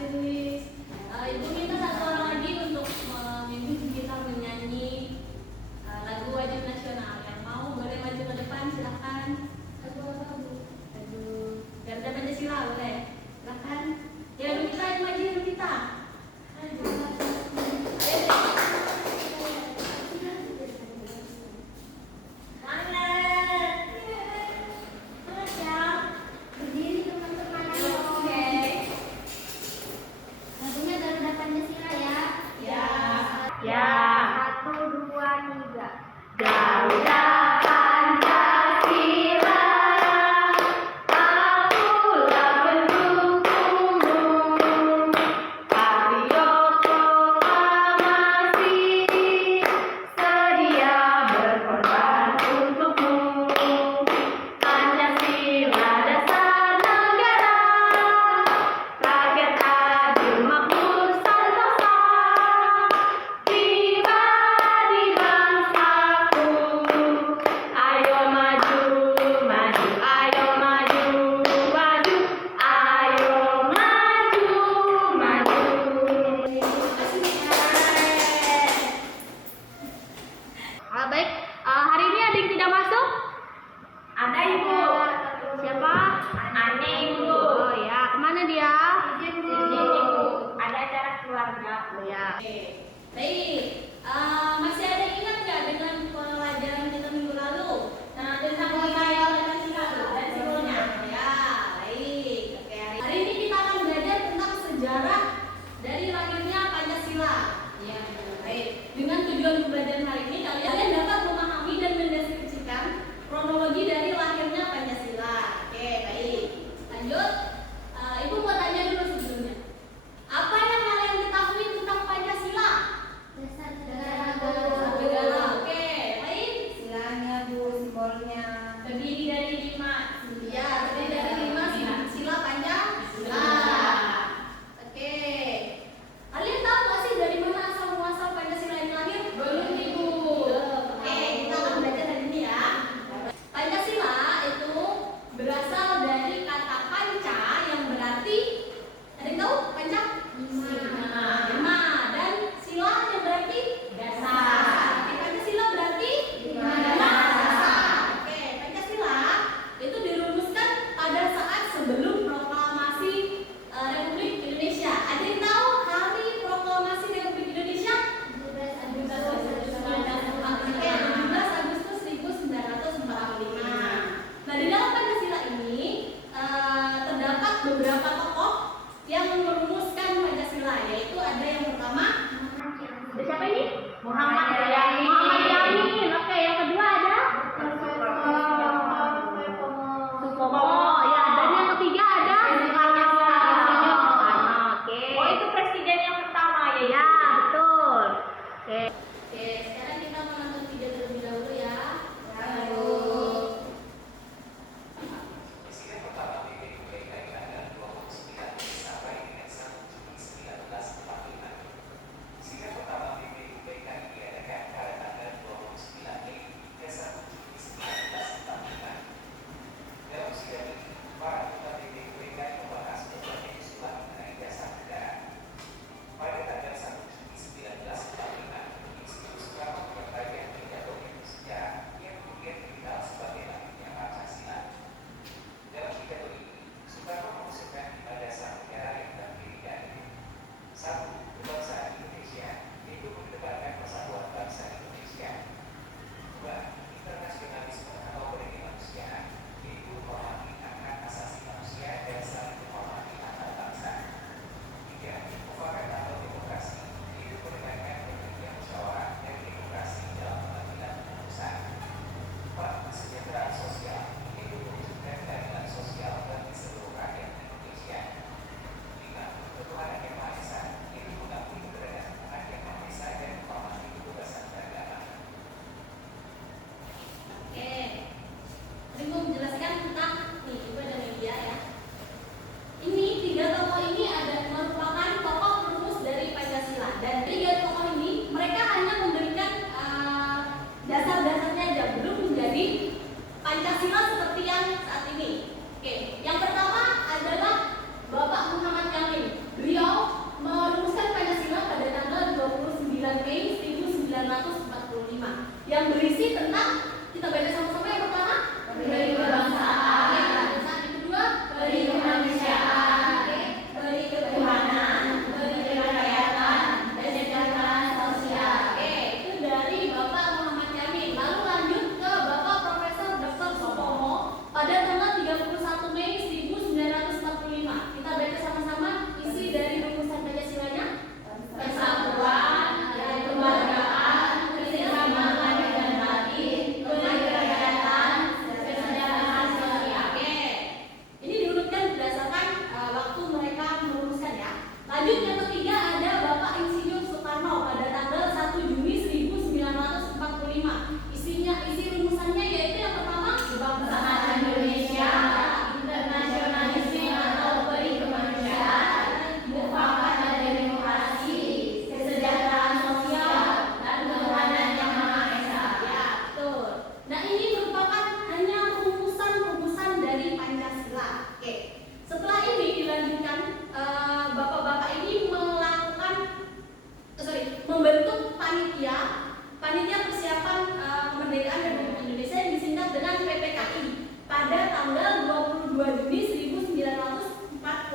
kasih Luis. Ibu minta satu orang lagi untuk memimpin kita menyanyi lagu wajib nasional. Yang mau boleh maju ke depan, silakan. Lagu Garda Pancasila boleh. Silakan. Ya, Ibu kita yang maju, Ibu kita. Berdiri teman-teman. Oke. Lagunya Garuda Pancasila.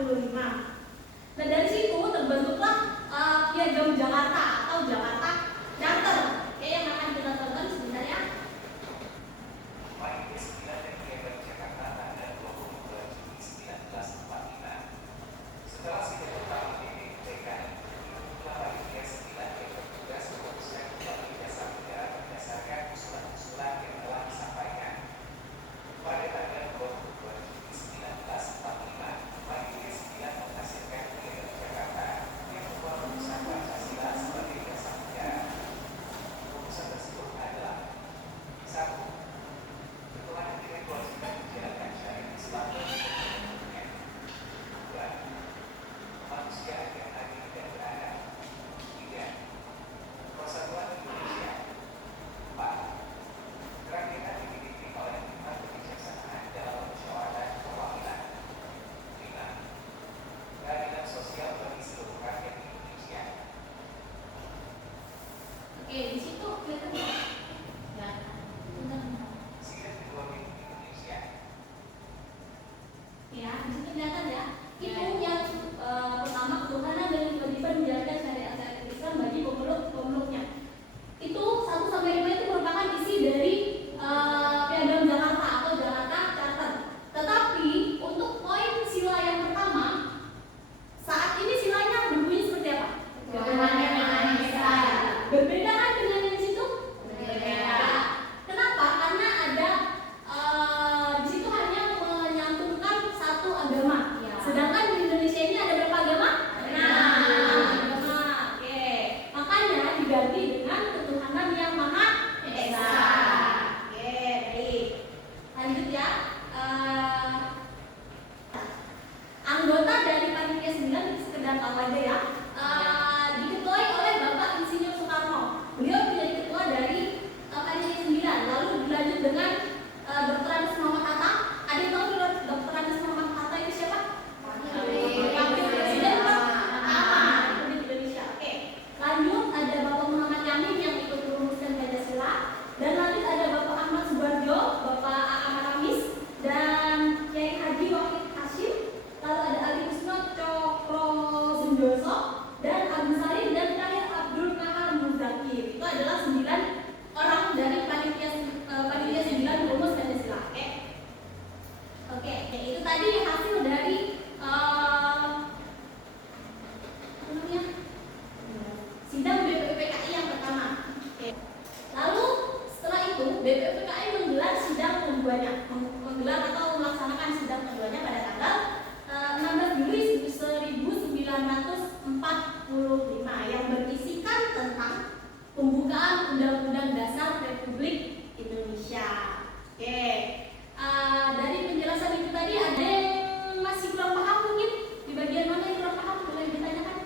45. Nah dari situ terbentuklah Piagam Jakarta atau Jakarta Charter. Oke, yang akan kita tonton sebentar ya. Oke, di situ kelihatan nggak? Ya. Ya, di situ kelihatan ya. Itu yang pertama, ketuhanan dan kewajiban menjalankan syariat Islam bagi pemeluknya. Itu 1 sampai 5 itu merupakan isi dari Piagam Jakarta atau Jakarta Charter. Tetapi untuk poin sila yang pertama, saat ini silanya berbunyi seperti apa? Berbeda kan dengan yang di situ? Berbeda. Kenapa? Karena ada di situ hanya menyantumkan satu agama. Ya. Sedangkan di Indonesia ini ada berapa agama? 6 agama. Oke. Makanya diganti dengan ketuhanan yang Maha Esa. Oke, baik. Lanjut ya. Anggota dari panitia 9 sekedar tahu aja ya. Diketuai oleh Bapak Insinyur Soekarno. Beliau menjadi ketua dari panitia 9. Lalu dilanjut dengan Dr. Andes Muhammad Hatta. Ada yang tahu Dr. Andes Muhammad Hatta itu siapa? Wakil Presiden pertama Republik Indonesia. Oke. Lanjut ada Bapak Muhammad Yamin yang ikut merumuskan Pancasila. Dan lanjut ada Bapak Ahmad Subarjo, Bapak Ahmad Ramis, dan Kiai Haji Wahid Hashim. Lalu ada Ali Kusno Cokro Sunjoso dan Abdul Salim dan terakhir Abdul Kahar Muzakir. Itu adalah 9 orang dari panitia 9 rumus Pancasila. Oke, itu tadi hasil dari sidang BPUPKI yang pertama. Oke. Lalu setelah itu BPUPKI menggelar sidang keduanya, menggelar atau melaksanakan sidang keduanya pada tanggal 16 Juli 1945 yang berisikan tentang pembukaan Undang-Undang Dasar Republik Indonesia. Oke, dari penjelasan itu tadi ada yang masih kurang paham mungkin di bagian mana yang kurang paham boleh ditanyakan?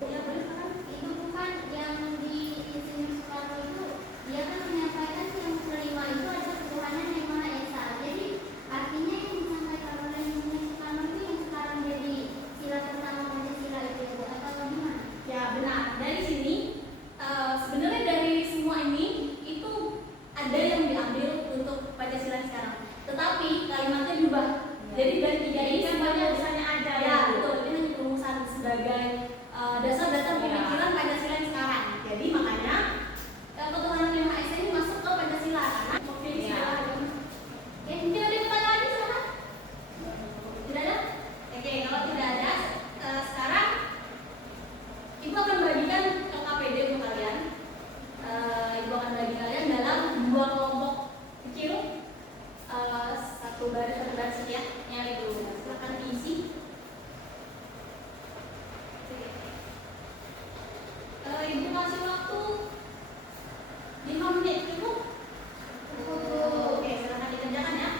Ya boleh kan? Itu bukan yang di Insinyur Soekarno itu dia kan menyampaikan yang kelima itu ada ketuhanan yang Maha Esa. Jadi artinya yang disampaikan oleh Insinyur Soekarno itu yang sekarang jadi sila pertama Pancasila itu ya Bu, atau gimana? Ya benar. Dari sini sebenarnya dari semua ini itu ada yang diambil untuk Pancasila sekarang. Tetapi kalimatnya diubah. Jadi dari 3 ini semuanya misalnya ada. Ya betul. Ini hanya perumusan sebagai dasar-dasar pemikiran Pancasila yang sekarang. Jadi makanya ketuhanan yang Maha Esa ini masuk ke Pancasila karena mungkin ada yang tanya lagi sana? Tidak ada? Oke, kalau tidak ada sekarang Ibu akan bagikan KKPD untuk kalian. Ibu akan bagi kalian dalam 2 kelompok kecil, satu baris ya, yang Ibu silakan diisi. Ibu kasih waktu 5 menit, Ibu. Oke, silakan dikerjakan ya.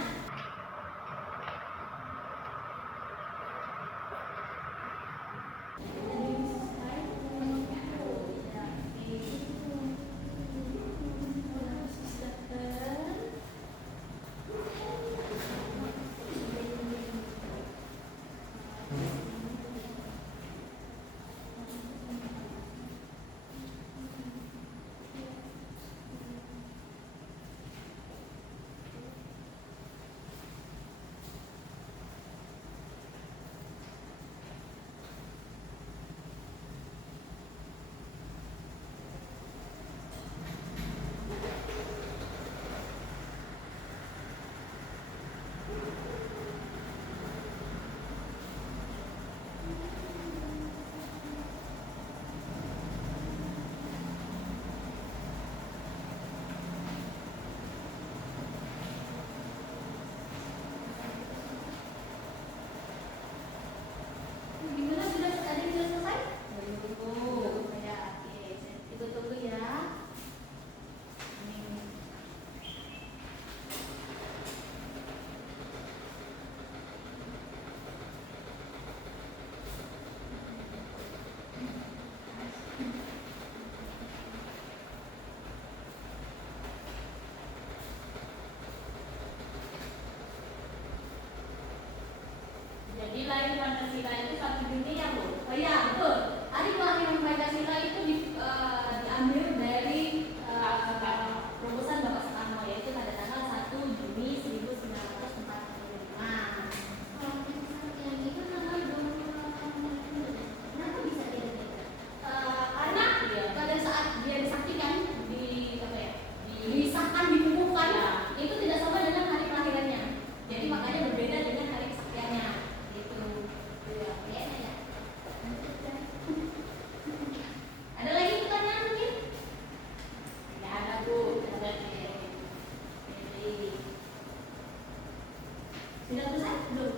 Sudah selesai? Belum?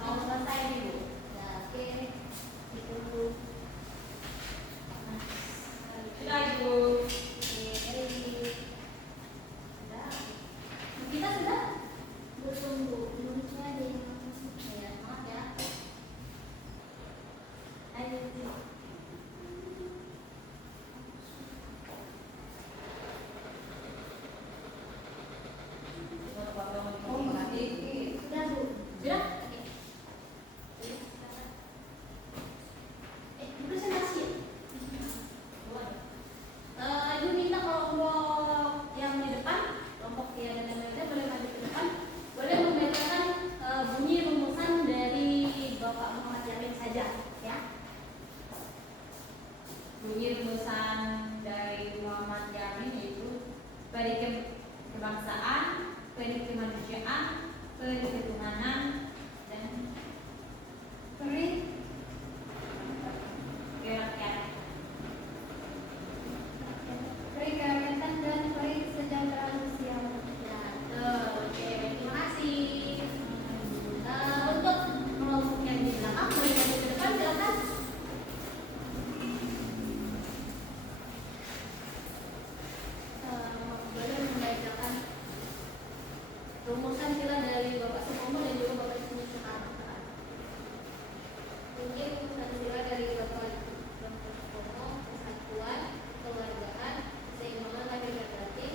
Mau selesai nih Bu? Ya, oke. Ditunggu. Sudah Ibu. Oke, baik. Sudah. Kita sudah? Belum, Bu. Belum ada yang ya, maaf ya. Ayo. Sudah, Bu. Sudah? Oke. Presentasi. Ibu minta kelompok yang di depan, kelompok Tia dan Amelia boleh maju ke depan, boleh membacakan bunyi rumusan dari Bapak Muhammad Yamin saja, ya. Bunyi rumusan dari Muhammad Yamin yaitu peri kebangsaan, peri kemanusiaan, peri ketuhanan, dan peri kerakyatan. Perikatan dan kesejahteraan sosial. Ya, oke, terima kasih. Untuk kelompok yang di belakang, boleh maju ke depan, silakan. Boleh membacakan rumusan sila dari Bapak Supomo dan juga Bapak Ismi sekarang. Bunyi rumusan sila dari Bapak Dr. Supomo, persatuan, kekeluargaan, keseimbangan lahir dan batin,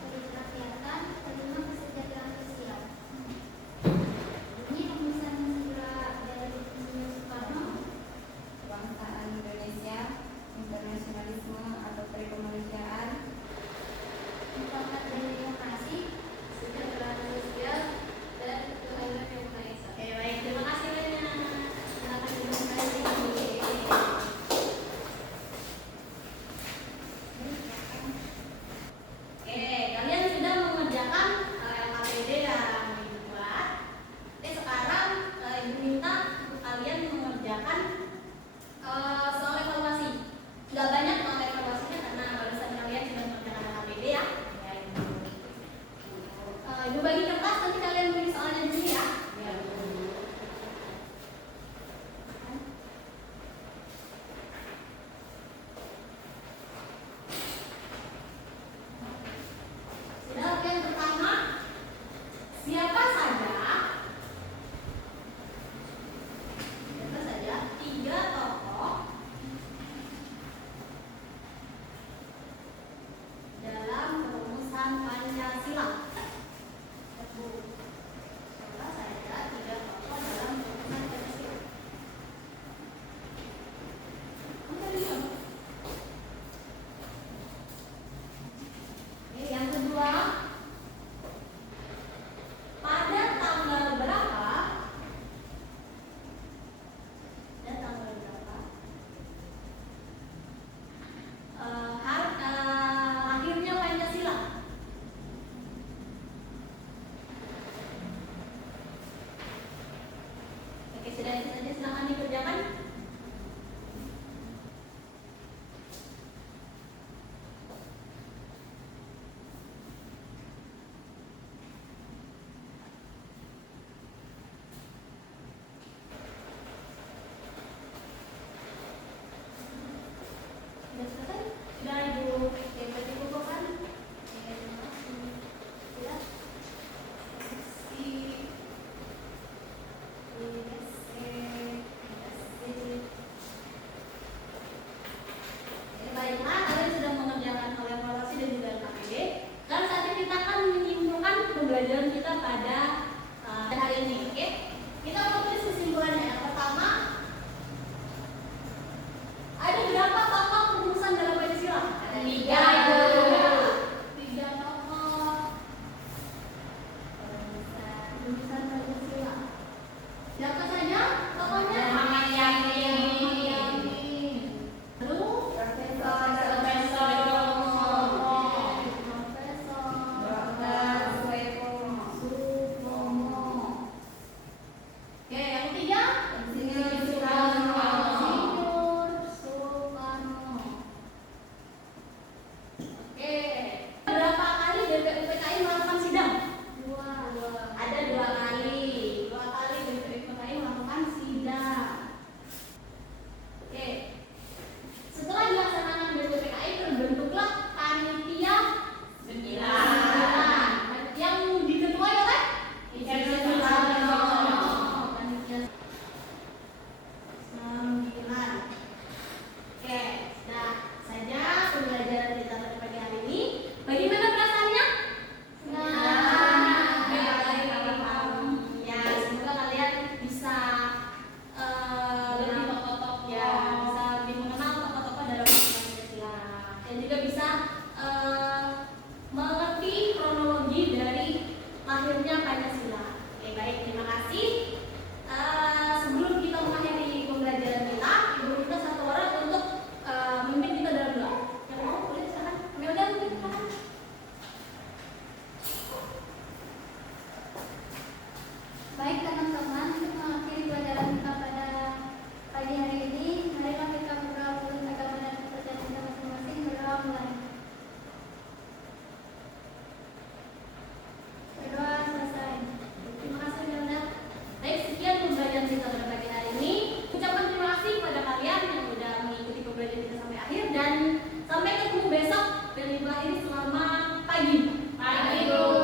kerakyatan, kelima kesejahteraan sosial. Bunyi rumusan sila dari Insinyur Soekarno, kebangsaan Indonesia, internasionalisme atau perikemanusiaan, mufakat dan demokrasi, Kesejahteraan sosial dan Tuhan yang Maha Esa. oke, baik, terima kasih banyak. Silakan duduk lagi. Oke, kalian sudah mengerjakan LKPD yang dibuat. Sekarang Ibu minta untuk kalian mengerjakan soal evaluasi. Nggak banyak soal evaluasinya karena barusan kalian sudah mengerjakan LKPD ya. Ya, Ibu bagi kertas nanti kalian tulis soalnya dulu ya. Ya, sudah, yang pertama, siapa saja tiga tokoh dalam perumusan Pancasila? Siapa saja tiga tokoh dalam perumusan Pancasila? Oke, yang kedua, Ibu akhiri. Selamat pagi. Pagi, Bu.